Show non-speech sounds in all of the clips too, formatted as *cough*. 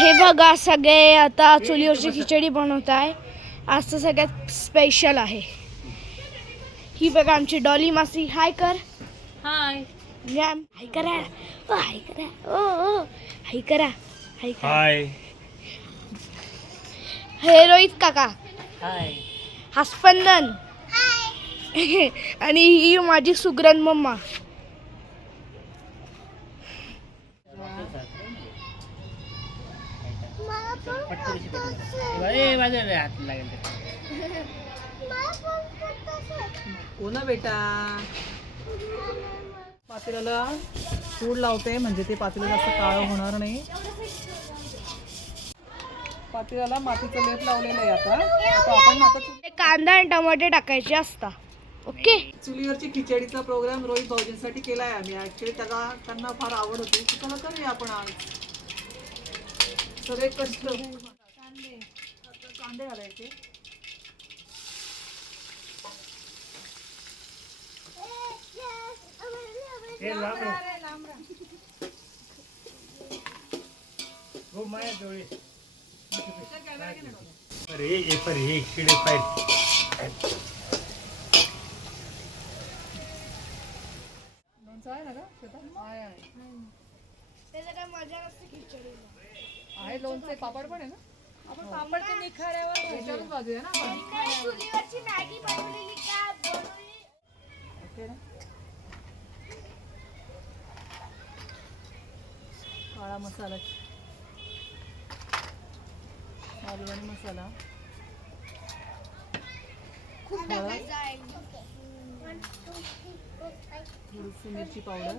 हे बघा सगळे आता चुलीवरची खिचडी बनवत आहे आज तर सगळ्यात स्पेशल आहे. ही बघा आमची डॉली मासी. हाय कर. हाय मॅम हाय करा. ओ हाय करा. ओ ओ हाय करा. हाय करा. हाय हे रोहित काका. हाय हा स्पंदन आणि ही माझी सुगरण मम्मा. *laughs* हात लागेल हो ना बेटा? पातेल्याला सूड लावते म्हणजे ते पातेलं जास्त काळं होणार नाही. पातेल्याला मातीचं लेप लावलेलं आहे आता. आता आपण आता चु- ते कांदा आणि टमाटे टाकायचे असतात ओके? चुलीवरची खिचडीचा प्रोग्राम रोहित भाऊजींसाठी केलाय आम्ही. ऍक्च्युली त्याला त्यांना फार आवड होती. की चला करूया आपण आज. सगळे कष्ट. कांदे आता कांदे घालायचे. अरे हे पर हे किडे पाहिजे लोणचं आहे ना का शेतात? आहे आहे आहे लोणचे पापड पण आहे ना? आपण पापड ते निखाऱ्यावर ह्याच्यावरच बाजू आहे ना आपण. ओके ना? काळा मसाला. मालवणी मसाला. थोडीशी मिरची पावडर.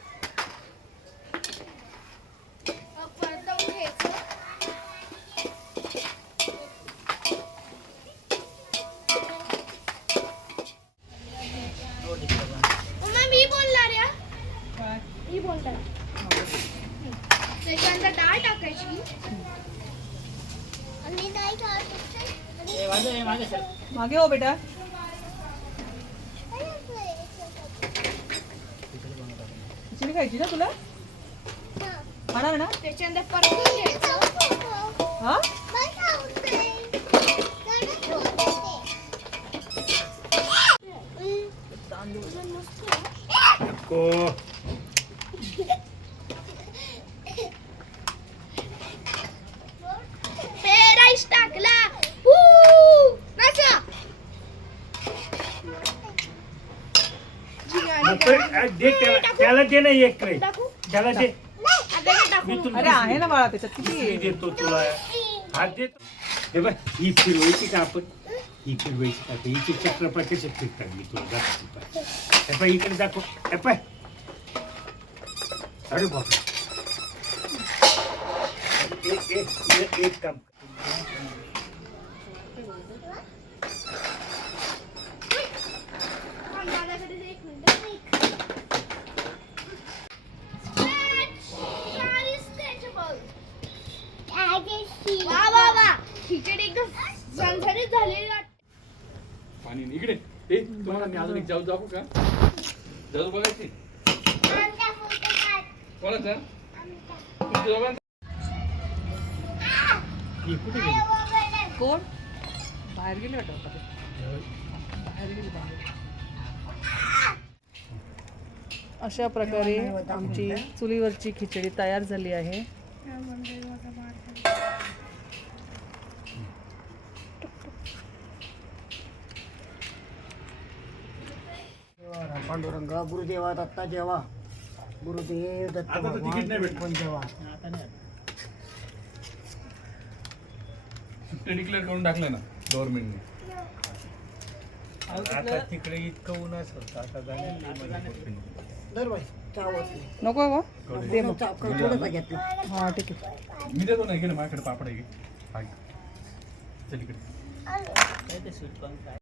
त्याच्यानंतर डाळ टाकायची. आणि मागे हो बेटा. खिचडी खायची ना तुला? खाणार ना? त्याच्यानंतर परतून घ्यायचं. हा? नको हे राईस टाकला हू! नाचा. नको, अ, दे त्याला त्याला दे ना एक ट्रे. टाकू. त्याला दे. तुला अरे आहे ना बाळा त्याच्यात किती? देतो तुला. हात देतो हे बघ ही फिरवायची का आपण? ही फिरवायची का? हिची चक्रपा कशी फिरतात मी तुला दाखवतो पाय. हे पाय इकडे दाखव. हे पाय. अरे बापरे. एक एक एक- एक काम कर. वा वा वा. खिचडी एकदम झणझणीत झालेली वाटते. पाणी इकडे. ए तुम्हाला मी अजून एक जाऊ दाखवू का? जाऊ बघायची. कोणाचा? तुमच्या दोघांचा? ही कुठे गेली? कोण? बाहेर गेले वाटत आता ते. बाहेर गेली बाहेर. अशा प्रकारे आमची चुलीवरची खिचडी तयार झाली आहे. पांडुरंग गुरुदेवा दत्ता जेवा. गुरुदेव दत्त आता तर तिकीट नाही. पण जेवा. सुट्टी डिक्लेअर करून टाकलं ना गव्हर्नमेंटने आता तिकडे इतकं उन्हाच होतं आता जाण्याची दर बाई नको घेतलं. हा ठीक आहे. मी देतो ना इकडे माझ्याकडे पापड आहे. चल इकडे.